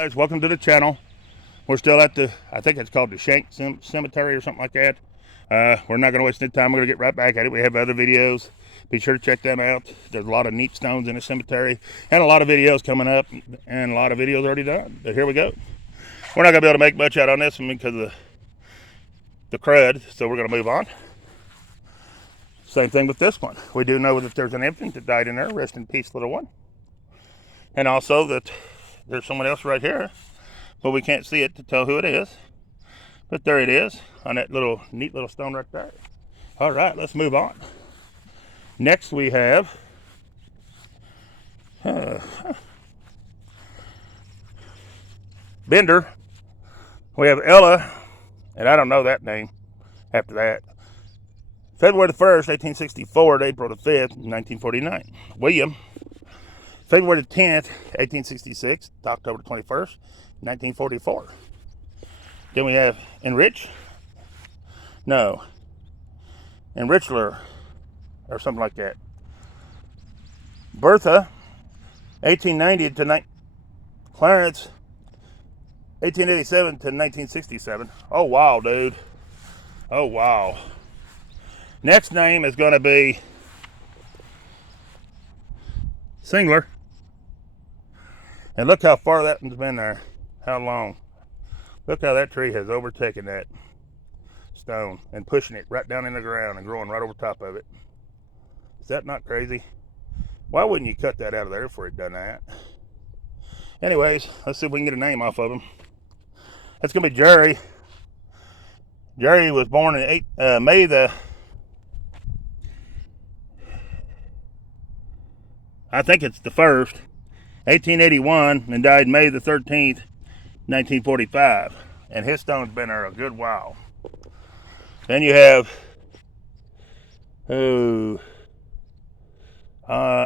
Guys, welcome to the channel. We're still at the, I think it's called the Shank Cemetery or something like that. We're not going to waste any time. We're going to get right back at it. We have other videos. Be sure to check them out. There's a lot of neat stones in the cemetery and a lot of videos coming up and a lot of videos already done. But here we go. We're not going to be able to make much out on this one because of the crud, so we're going to move on. Same thing with this one. We do know that there's an infant that died in there. Rest in peace, little one. And also that there's someone else right here, but we can't see it to tell who it is. But there it is on that little neat little stone right there. All right, let's move on. Next we have Bender. We have Ella, and I don't know that name after that. February the 1st, 1864 to April the 5th, 1949. William, February the 10th, 1866 to October 21st, 1944. Then we have Enrichler, or something like that. Bertha, 1890 to Clarence, 1887 to 1967. Oh, wow, dude. Oh, wow. Next name is going to be Singler. And look how far that one's been there. How long. Look how that tree has overtaken that stone and pushing it right down in the ground and growing right over top of it. Is that not crazy? Why wouldn't you cut that out of there before it done that? Anyways, let's see if we can get a name off of him. That's going to be Jerry. Jerry was born in May the... I think it's the 1st, 1881, and died May the 13th, 1945. And his stone's been there a good while. Then you have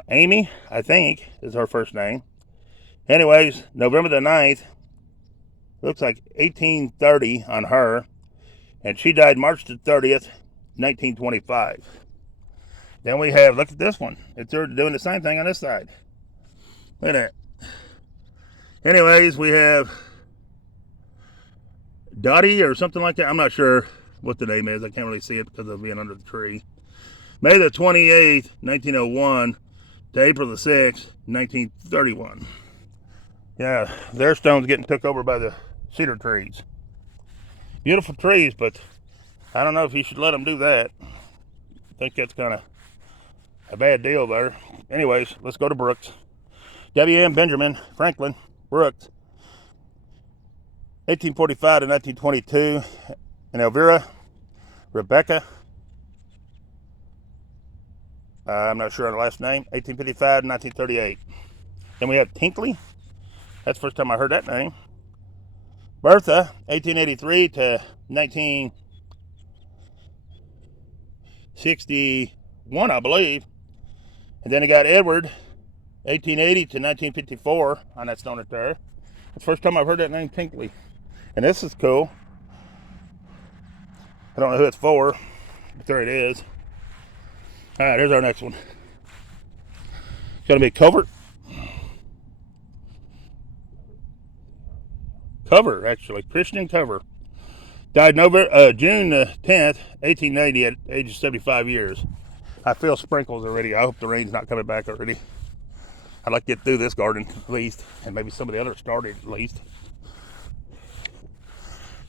Amy, I think, is her first name. Anyways, November the 9th, looks like 1830 on her. And she died March the 30th, 1925. Then we have, look at this one. It's doing the same thing on this side. Look at that. Anyways, we have Dottie or something like that. I'm not sure what the name is. I can't really see it because of being under the tree. May the 28th, 1901 to April the 6th, 1931. Yeah, their stone's getting took over by the cedar trees. Beautiful trees, but I don't know if you should let them do that. I think that's kind of a bad deal there. Anyways, let's go to Brooks. W.M. Benjamin Franklin Brooks, 1845 to 1922. And Elvira Rebecca, I'm not sure on the last name, 1855 to 1938. Then we have Tinkley. That's the first time I heard that name. Bertha, 1883 to 1961, I believe. And then I got Edward, 1880 to 1954 on that stone right there. That's the first time I've heard that name, Tinkley. And this is cool. I don't know who it's for, but there it is. All right, here's our next one. It's going to be Covert. Cover, actually. Christian Cover. Died June 10th, 1890 at the age of 75 years. I feel sprinkles already. I hope the rain's not coming back already. I'd like to get through this garden at least, and maybe some of the others started at least.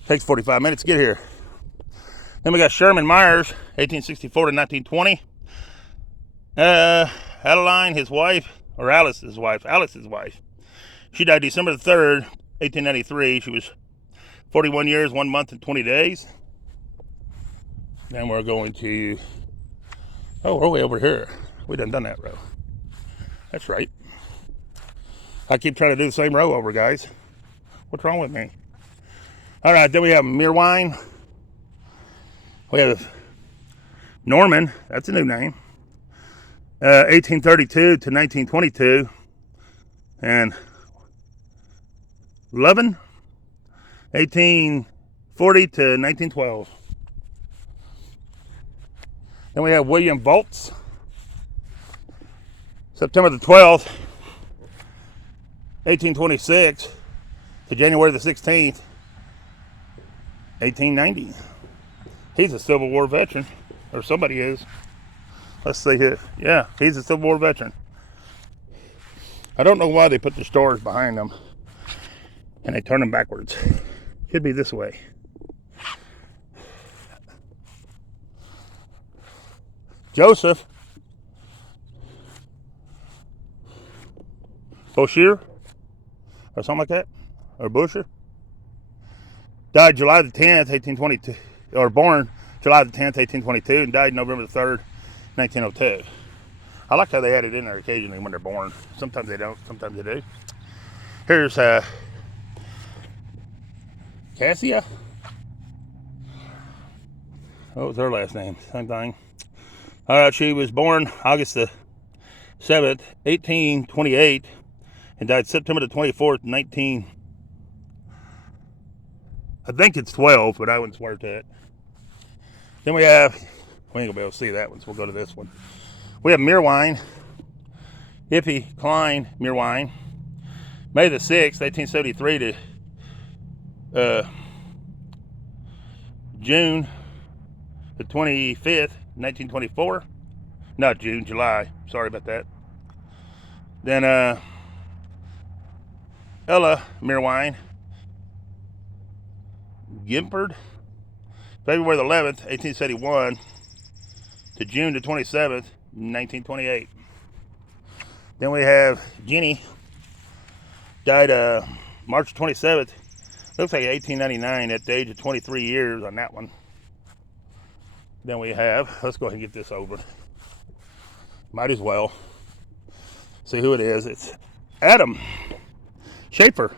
Takes 45 minutes to get here. Then we got Sherman Myers, 1864 to 1920. Adeline, his wife, or Alice's wife. She died December the 3rd, 1893. She was 41 years, 1 month, and 20 days. Then we're going to... Oh, we're way over here. We done that row. That's right. I keep trying to do the same row over, guys. What's wrong with me? All right, then we have Meerwine. We have Norman. That's a new name. 1832 to 1922. And Levin, 1840 to 1912. Then we have William Volts, September the 12th, 1826 to January the 16th, 1890. He's a Civil War veteran, or somebody is. Let's see here. Yeah, he's a Civil War veteran. I don't know why they put the stars behind them and they turn them backwards. Could be this way. Joseph Boshier, or something like that, or Busher, died July the 10th, 1822, or born July the 10th, 1822, and died November the 3rd, 1902. I like how they add it in there occasionally when they're born. Sometimes they don't, sometimes they do. Here's Cassia. What was her last name? Same thing. All right, she was born August the 7th, 1828, and died September the 24th, I think it's 12, but I wouldn't swear to it. Then we ain't gonna be able to see that one, so we'll go to this one. We have Meerwein, Hippie Klein Meerwein, May the 6th, 1873 to June the 25th, 1924. Not June, July. Sorry about that. Then Ella Meerwein Gimpard, February the 11th, 1871 to June the 27th, 1928. Then we have Jenny, died March 27th, looks like 1899 at the age of 23 years on that one. Then we have, let's go ahead and get this over. Might as well. See who it is. It's Adam Schaefer.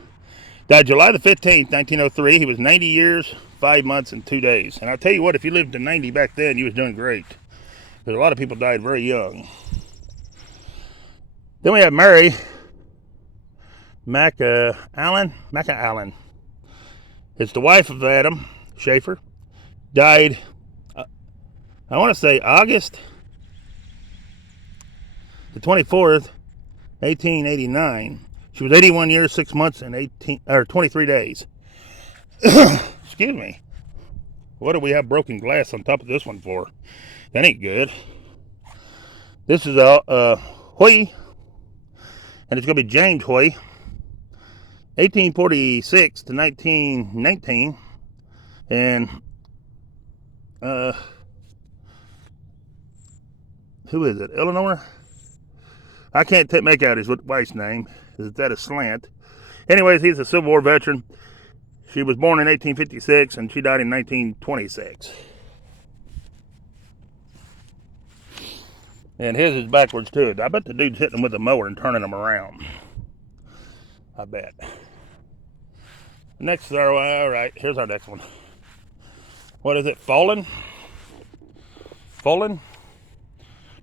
Died July the 15th, 1903. He was 90 years, 5 months, and 2 days. And I'll tell you what, if you lived to 90 back then, you was doing great. Because a lot of people died very young. Then we have Mary McAllen. It's the wife of Adam Schaefer. Died, I want to say August the 24th, 1889. She was 81 years, 6 months, and 23 days. Excuse me. What do we have broken glass on top of this one for? That ain't good. This is Hoy, and it's going to be James Hoy, 1846 to 1919, and who is it? Eleanor? I can't make out his wife's name. Is that a slant? Anyways, he's a Civil War veteran. She was born in 1856 and she died in 1926. And his is backwards too. I bet the dude's hitting them with a mower and turning them around. I bet. Next, all right, here's our next one. What is it? Fallen?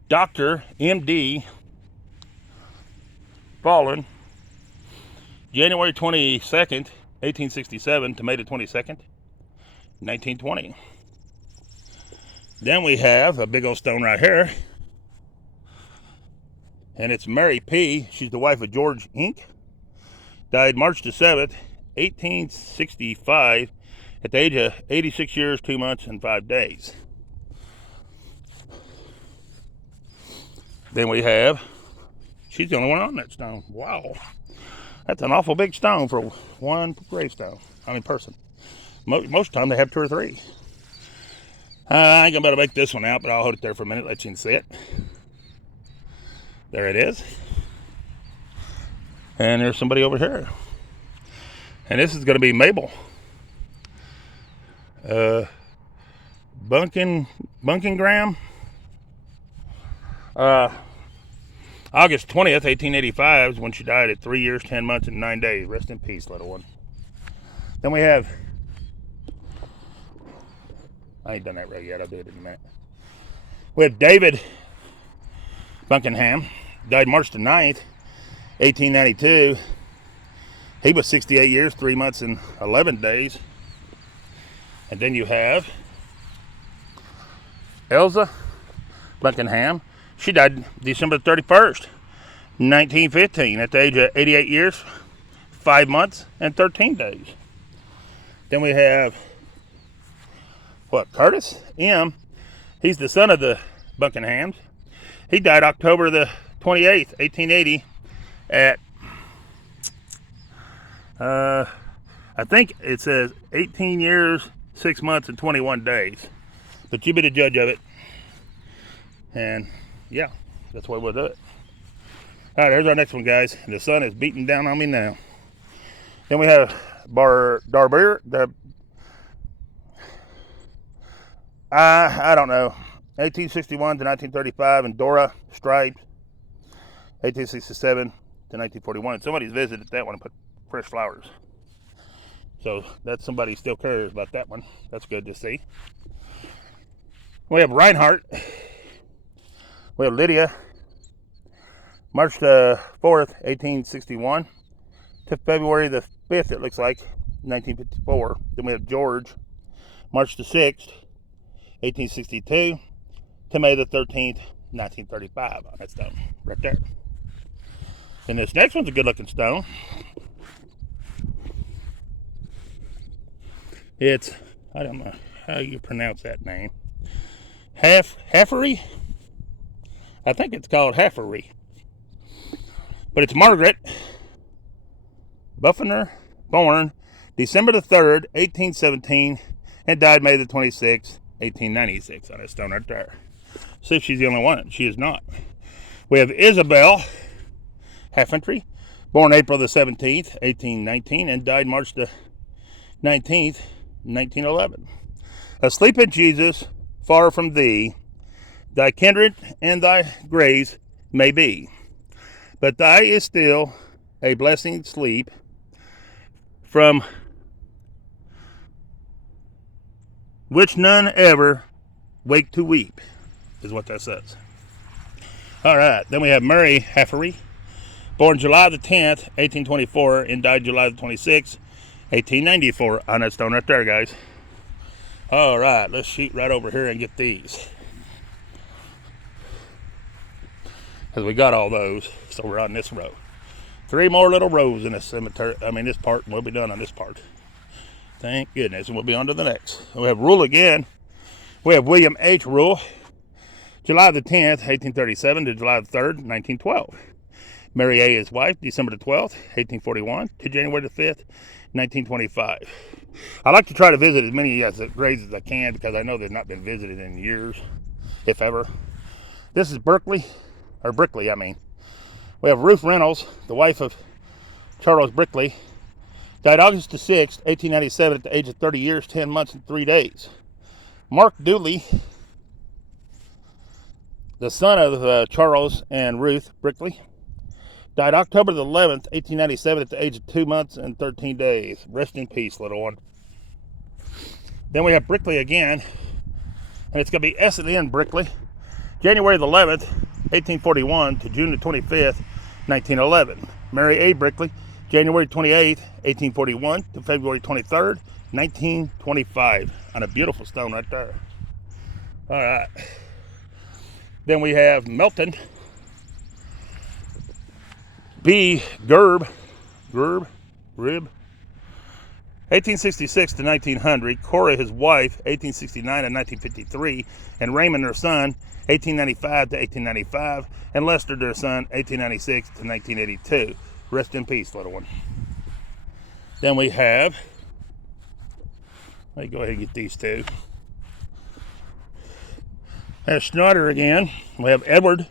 Dr. M.D. Fallen. January 22nd, 1867 to May the 22nd, 1920. Then we have a big old stone right here. And it's Mary P. She's the wife of George Inc. Died March the 7th, 1865 at the age of 86 years, 2 months, and 5 days. Then we have, she's the only one on that stone. Wow. That's an awful big stone for one gravestone. Person. Most of the time they have 2 or 3. I ain't gonna be able to make this one out, but I'll hold it there for a minute, let you can see it. There it is. And there's somebody over here. And this is gonna be Mabel. Bunkingram. August 20th, 1885 is when she died at 3 years, 10 months, and 9 days. Rest in peace, little one. Then we have, I ain't done that right yet. I'll do it in a minute. We have David Buckingham. Died March the 9th, 1892. He was 68 years, 3 months, and 11 days. And then you have Elsa Buckingham. She died December 31st, 1915 at the age of 88 years, 5 months and 13 days. Then we have, Curtis M. He's the son of the Buckinghams. He died October the 28th, 1880 at, I think it says 18 years, 6 months, and 21 days. But you be the judge of it. And yeah, that's why we'll do it. All right, there's our next one, guys. The sun is beating down on me now. Then we have Darber. I don't know. 1861 to 1935, and Dora Stripes. 1867 to 1941. And somebody's visited that one and put fresh flowers. So that's somebody still cares about that one. That's good to see. We have Reinhardt. We have Lydia. March the 4th, 1861 to February the 5th, it looks like, 1954. Then we have George. March the 6th, 1862 to May the 13th, 1935. On that stone right there. And this next one's a good looking stone. It's, I don't know how you pronounce that name. Haffery? I think it's called Haffery. But it's Margaret Buffner, born December the 3rd, 1817, and died May the 26th, 1896. On that stone right there. See if she's the only one. She is not. We have Isabel Haffentry, born April the 17th, 1819, and died March the 19th, 1911. Asleep in Jesus, far from thee, thy kindred and thy grace may be, but thy is still a blessing sleep from which none ever wake to weep, is what that says. All right, then we have Mary Haffery, born July the 10th, 1824, and died July the 26th, 1894, on that stone right there, guys. All right, let's shoot right over here and get these, because we got all those, so we're on this row. 3 more little rows in this cemetery, this part, and we'll be done on this part. Thank goodness, and we'll be on to the next. We have Rule again. We have William H. Rule, July the 10th, 1837 to July the 3rd, 1912. Mary A. his wife, December the 12th, 1841 to January the 5th, 1925. I like to try to visit as many graves as I can, because I know they've not been visited in years, if ever. This is Brickley. We have Ruth Reynolds, the wife of Charles Brickley, died August the 6th, 1897 at the age of 30 years, 10 months, and 3 days. Mark Dooley, the son of Charles and Ruth Brickley, died October the 11th, 1897 at the age of 2 months and 13 days. Rest in peace, little one. Then we have Brickley again, and it's going to be S&N Brickley, January the 11th, 1841 to June the 25th, 1911. Mary A. Brickley, January 28th, 1841 to February 23rd, 1925. On a beautiful stone right there. All right. Then we have Melton B. Gerb, 1866 to 1900. Cora, his wife, 1869 to 1953. And Raymond, their son, 1895 to 1895. And Lester, their son, 1896 to 1982. Rest in peace, little one. Then we have, let me go ahead and get these two. There's Schneider again. We have Edward,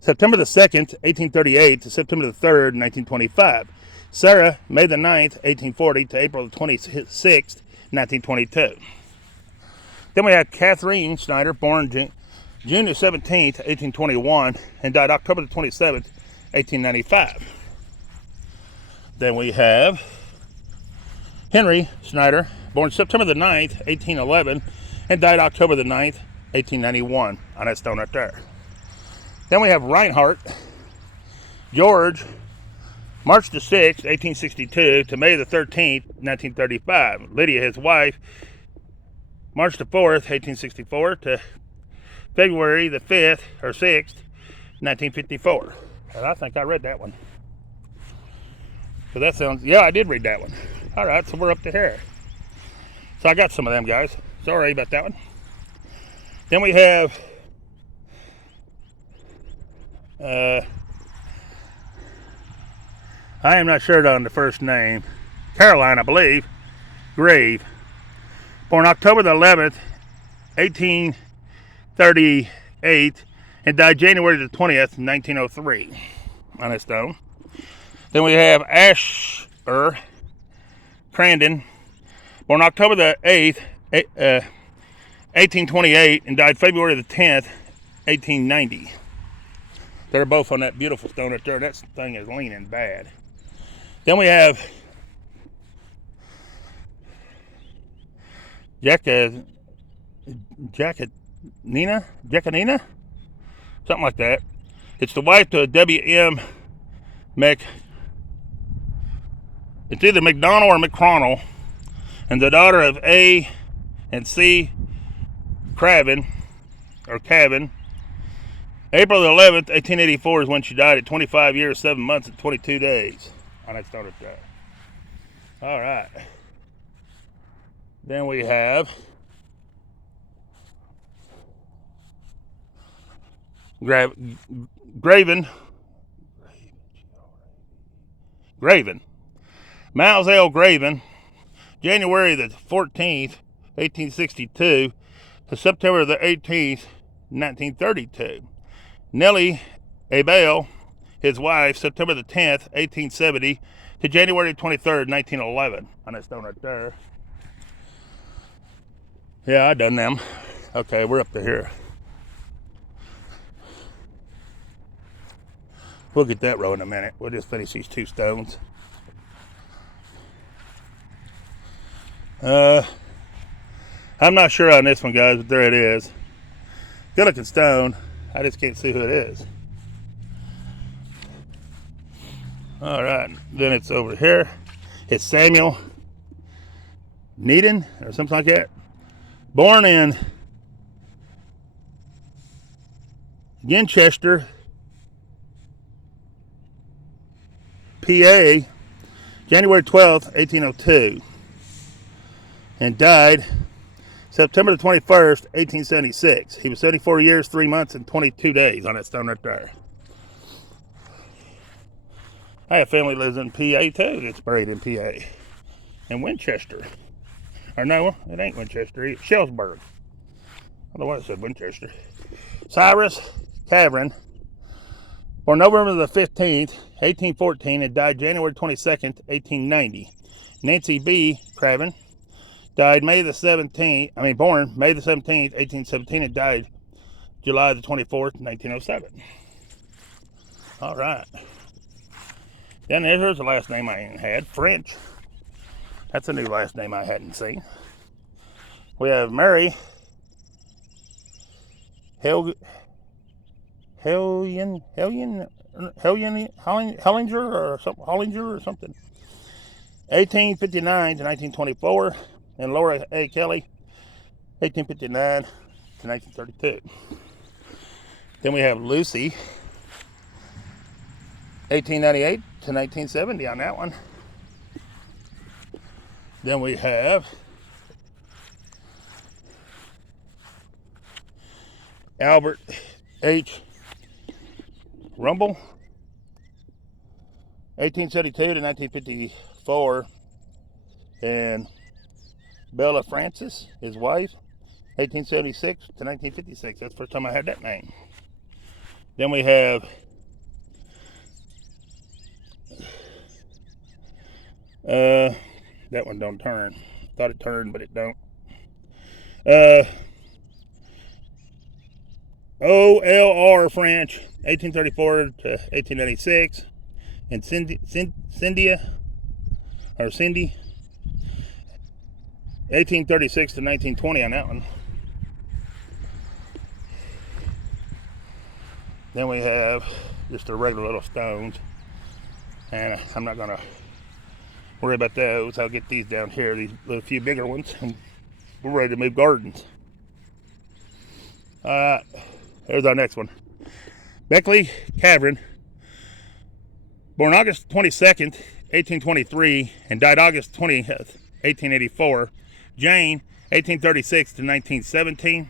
September the 2nd, 1838 to September the 3rd, 1925. Sarah, May the 9th, 1840 to April the 26th, 1922. Then we have Catherine Schneider, born June the 17th, 1821, and died October the 27th, 1895. Then we have Henry Schneider, born September the 9th, 1811, and died October the 9th, 1891, on that stone right there. Then we have Reinhardt George, March the 6th, 1862 to May the 13th, 1935. Lydia, his wife, March the 4th, 1864 to February the 5th or 6th, 1954. And I think I read that one. So that sounds, yeah, I did read that one. All right, so we're up to here. So I got some of them, guys. Sorry about that one. Then we have I am not sure on the first name. Caroline, I believe. Grave. Born October the 11th, 1838, and died January the 20th, 1903, on a stone. Then we have Asher Crandon. Born October the 8th, 1828, and died February the 10th, 1890. They're both on that beautiful stone right there. That thing is leaning bad. Then we have Jacqueline, something like that. It's the wife to W.M. It's either McDonald or McConnell, and the daughter of A. and C. Craven. April the 11th, 1884 is when she died at 25 years, 7 months, and 22 days. On that stone right there. All right. Then we have Graven. Miles L. Graven, January the 14th, 1862 to September the 18th, 1932. Nellie Abel, his wife, September the 10th, 1870 to January 23rd, 1911. On that stone right there. Yeah, I done them. Okay, we're up to here. We'll get that row in a minute. We'll just finish these two stones. I'm not sure on this one, guys, but there it is. Good looking stone. I just can't see who it is. All right, then it's over here. It's Samuel Needham or something like that. Born in Winchester, PA, January 12th, 1802, and died September the 21st, 1876. He was 74 years, 3 months, and 22 days on that stone right there. I have family lives in PA too. It's buried in PA. In Winchester. Or no, it ain't Winchester. It's Shellsburg. I don't know why it said Winchester. Cyrus Cavern. Born November the 15th, 1814, and died January 22nd, 1890. Nancy B. Craven. Died born May the 17th, 1817, and died July the 24th, 1907. All right. Then here's the last name I had, French. That's a new last name I hadn't seen. We have Mary Hellinger or something. 1859 to 1924, and Laura A. Kelly, 1859 to 1932. Then we have Lucy, 1898 to 1970 on that one. Then we have Albert H. Rumble, 1872 to 1954, and Bella Francis, his wife, 1876 to 1956. That's the first time I had that name. Then we have that one don't turn. Thought it turned, but it don't. O.L.R. French, 1834 to 1896, and Cindy, 1836 to 1920 on that one. Then we have just the regular little stones, and I'm not gonna worry about those. I'll get these down here, these little few bigger ones, and we're ready to move gardens. There's our next one. Beckley Cavern, born August 22nd, 1823, and died August 20th, 1884. Jane, 1836 to 1917.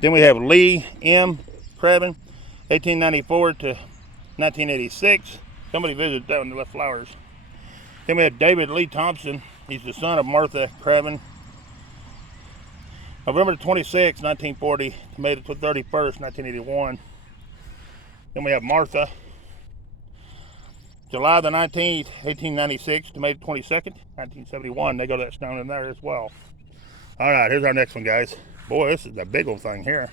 Then we have Lee M. Craven, 1894 to 1986. Somebody visited that one and left flowers. Then we have David Lee Thompson. He's the son of Martha Craven. November 26, 1940 to May the 31st, 1981. Then we have Martha. July the 19th, 1896 to May the 22nd, 1971. They go to that stone in there as well. All right, here's our next one, guys. Boy, this is a big old thing here.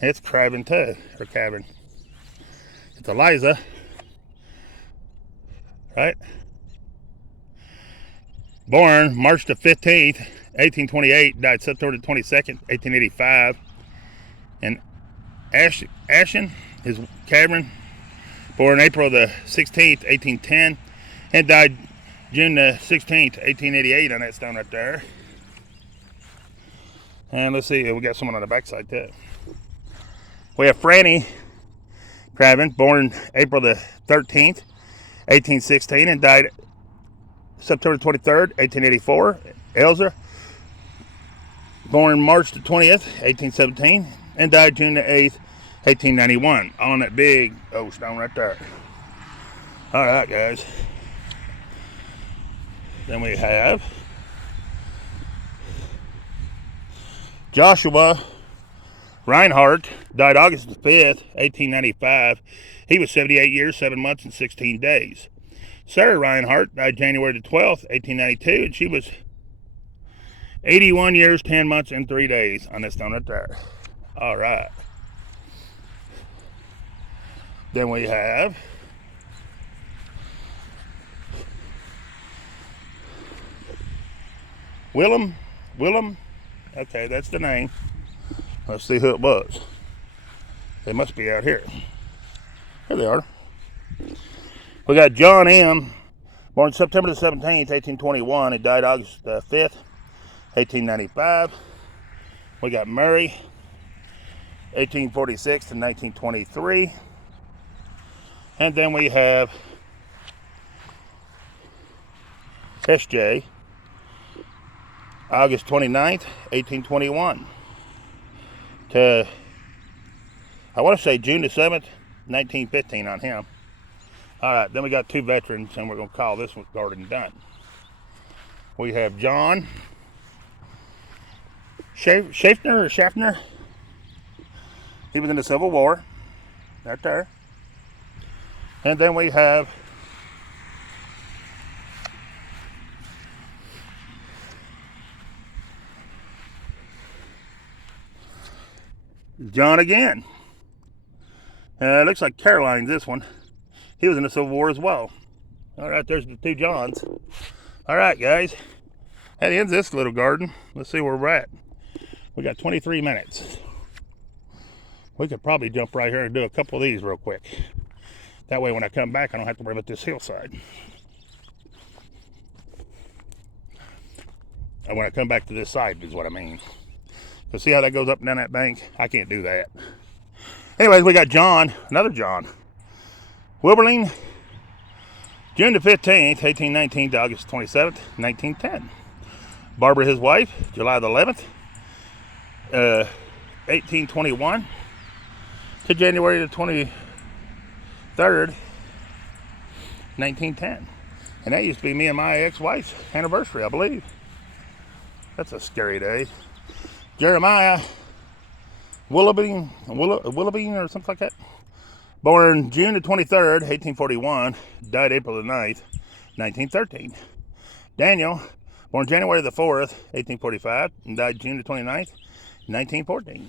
It's Craven too, or Cavern. It's Eliza, right? Born March the 15th, 1828, died September the 22nd, 1885. And Ashen is Cavern, born April the 16th, 1810, and died June the 16th, 1888 on that stone right there. And let's see, we got someone on the backside too. We have Franny Craven, born April the 13th, 1816, and died September 23rd, 1884. Elza, born March the 20th, 1817, and died June the 8th, 1891. On that big old stone right there. All right, guys. Then we have Joshua Reinhardt, died August the 5th, 1895. He was 78 years, 7 months, and 16 days. Sarah Reinhardt died January the 12th, 1892, and she was 81 years, 10 months, and 3 days on this stone right there. All right. Then we have Willem. Okay, that's the name. Let's see who it was. They must be out here. Here they are. We got John M., born September the 17th, 1821. He died August 5th, 1895. We got Murray, 1846 to 1923. And then we have SJ, August 29th, 1821 to, I want to say June the 7th, 1915 on him. All right, then we got two veterans, and we're going to call this one garden done. We have John Schaffner. He was in the Civil War, right there. And then we have John again. It looks like Caroline's this one. He was in the Civil War as well. All right, there's the two Johns. All right, guys. That ends this little garden. Let's see where we're at. We got 23 minutes. We could probably jump right here and do a couple of these real quick. That way when I come back, I don't have to worry about this hillside. And when I come back to this side is what I mean. So see how that goes up and down that bank? I can't do that. Anyways, we got John, another John. Wilberling, June the 15th, 1819 to August 27th, 1910. Barbara, his wife, July the 11th, 1821 to January the 23rd, 1910. And that used to be me and my ex-wife's anniversary, I believe. That's a scary day. Jeremiah Willoughby or something like that. Born June the 23rd, 1841. Died April the 9th, 1913. Daniel, born January the 4th, 1845. And died June the 29th, 1914.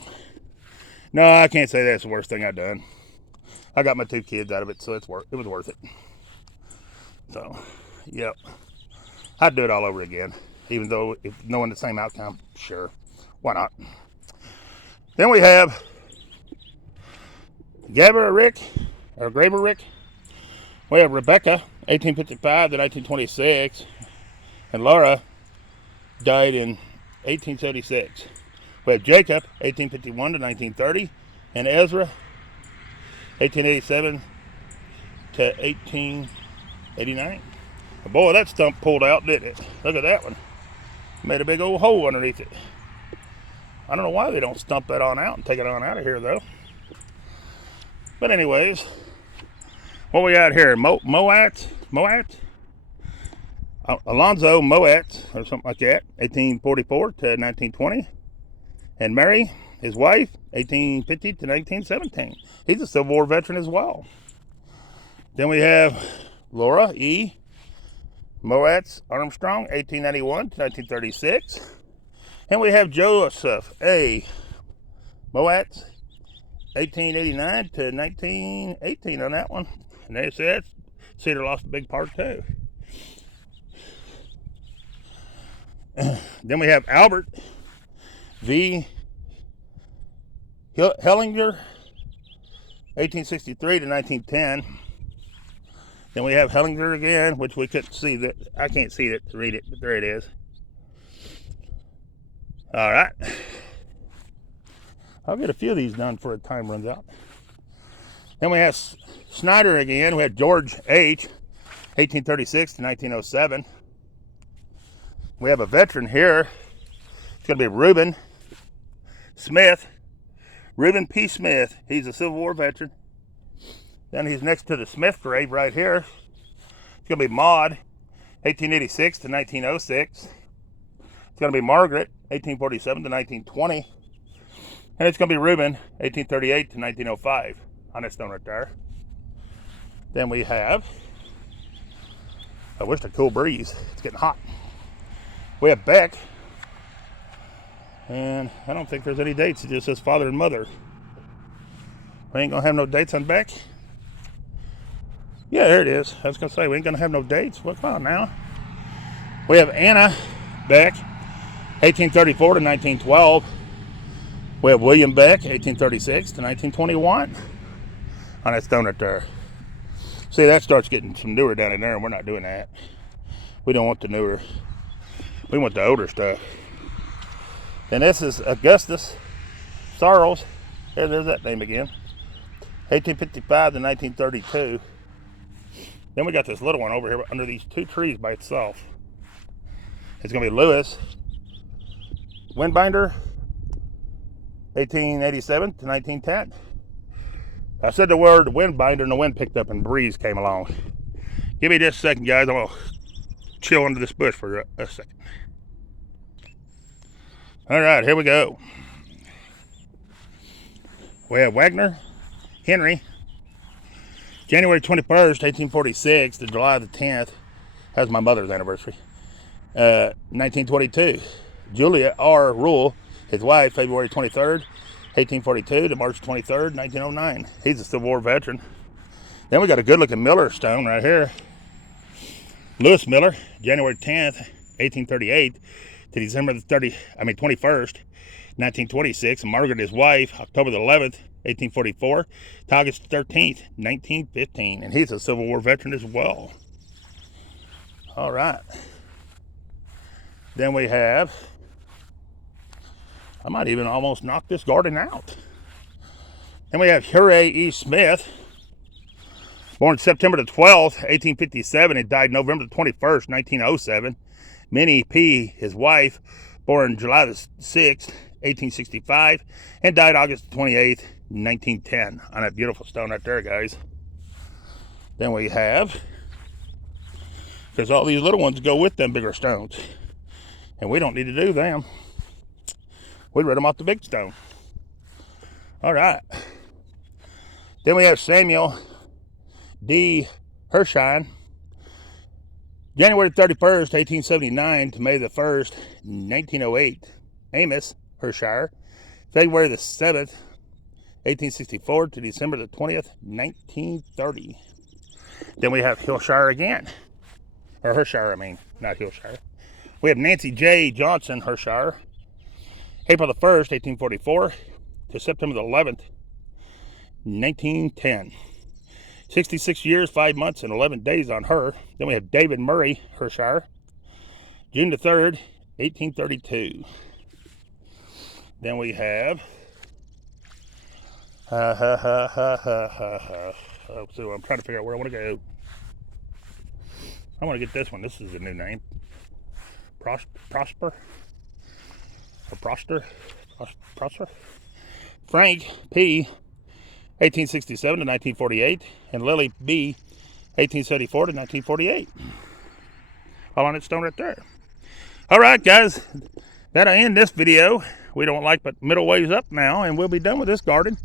No, I can't say that's the worst thing I've done. I got my two kids out of it, so it was worth it. So, yep. I'd do it all over again. Even though, if knowing the same outcome, sure. Why not? Then we have Graber Rick. We have Rebecca, 1855 to 1926. And Laura died in 1876. We have Jacob, 1851 to 1930. And Ezra, 1887 to 1889. But boy, that stump pulled out, didn't it? Look at that one. Made a big old hole underneath it. I don't know why they don't stump that on out and take it on out of here, though. But anyways, what we got here? Moat? Alonzo Moat, or something like that, 1844 to 1920. And Mary, his wife, 1850 to 1917. He's a Civil War veteran as well. Then we have Laura E. Moat Armstrong, 1891 to 1936. And we have Joseph A. Moat, 1889 to 1918 on that one. And they said Cedar lost a big part too. Then we have Albert V. Hellinger, 1863 to 1910. Then we have Hellinger again, which we couldn't see. That I can't see it to read it, but there it is. All right. I'll get a few of these done before the time runs out. Then we have Snyder again. We have George H., 1836 to 1907. We have a veteran here. It's going to be Reuben Smith. Reuben P. Smith. He's a Civil War veteran. Then he's next to the Smith grave right here. It's going to be Maud, 1886 to 1906. It's going to be Margaret, 1847 to 1920. And it's going to be Reuben, 1838 to 1905. On that stone right there. Then we have, I wish a cool breeze. It's getting hot. We have Beck. And I don't think there's any dates. It just says father and mother. We ain't going to have no dates on Beck. Yeah, there it is. I was going to say, we ain't going to have no dates. Well, come on now. We have Anna Beck, 1834 to 1912. We have William Beck, 1836 to 1921. On that stone right there. See, that starts getting some newer down in there, and we're not doing that. We don't want the newer. We want the older stuff. And this is Augustus Sarles. There's that name again. 1855 to 1932. Then we got this little one over here under these two trees by itself. It's going to be Lewis Windbinder, 1887 to 1910. I said the word windbinder and the wind picked up and breeze came along. Give me just a second, guys. I'm going to chill under this bush for a second. All right, here we go. We have Wagner Henry, January 21st, 1846 to July the 10th. That's my mother's anniversary. 1922. Julia R. Rule, his wife, February 23rd, 1842 to March 23rd, 1909. He's a Civil War veteran. Then we got a good-looking Miller stone right here. Lewis Miller, January 10th, 1838 to December the 21st, 1926. And Margaret, his wife, October the 11th, 1844 to August 13th, 1915. And he's a Civil War veteran as well. All right. Then we have, I might even almost knock this garden out. Then we have Hurray E. Smith, born September the 12th, 1857, and died November the 21st, 1907. Minnie P., his wife, born July the 6th, 1865, and died August 28th, 1910. On that beautiful stone right there, guys. Then we have, because all these little ones go with them bigger stones, and we don't need to do them. We read them off the big stone. All right. Then we have Samuel D. Hershine, January 31st, 1879 to May the 1st, 1908. Amos Hershire, February the 7th, 1864 to December the 20th, 1930. Then we have Hillshire again. Or Hershire, I mean, not Hillshire. We have Nancy J. Johnson Hershire, April the 1st, 1844 to September the 11th, 1910. 66 years, 5 months, and 11 days on her. Then we have David Murray Hershire, June the 3rd, 1832. Then we have, so I'm trying to figure out where I want to go. I want to get this one. This is a new name. Prosper. Or Prosper. Prosper. Frank P. 1867 to 1948. And Lily B. 1874 to 1948. All on its stone right there. All right, guys. That'll end this video. We don't like but middle ways up now, and we'll be done with this garden.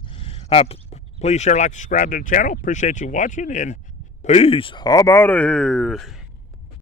Please share, like, subscribe to the channel. Appreciate you watching, and peace. I'm out of here.